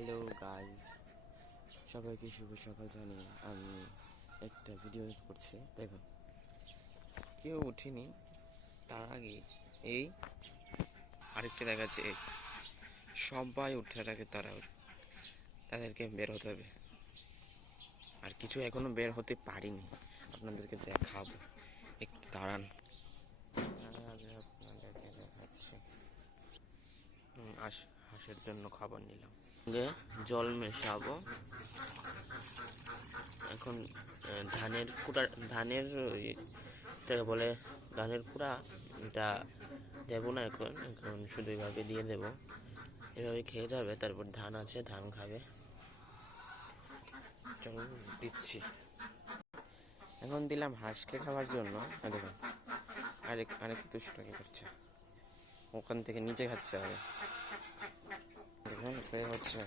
Hello guys, সবাইকে শুভ সকাল জানিয়ে আমি একটা ভিডিও করছি। দেখুন, কেউ উঠিনি, তার আগে এই আরেকটা দেখাচ্ছে। সবাই উঠার আগে তাদেরকে বের হতে হবে। আর কিছু এখনো বের হতে পারিনি, আপনাদেরকে দেখাবো, একটু দাঁড়ান। আগে আপনাদেরকে দেখাচ্ছি। হাঁসের জন্য খাবার নিলাম, জল মেশাবো। এখন এটাকে বলে ধানের কুড়া। এটা দেবো না, এখন এখন শুধু এইভাবে দিয়ে দেবো, এভাবে খেয়ে যাবে। তারপর ধান আছে, ধান খাবে। চলো দিচ্ছি। এখন দিলাম হাঁসকে খাওয়ার জন্য। দেখুন, আরেক দুষ্টামি করছে, ওখান থেকে নিচে খাচ্ছে। দেখুন হচ্ছে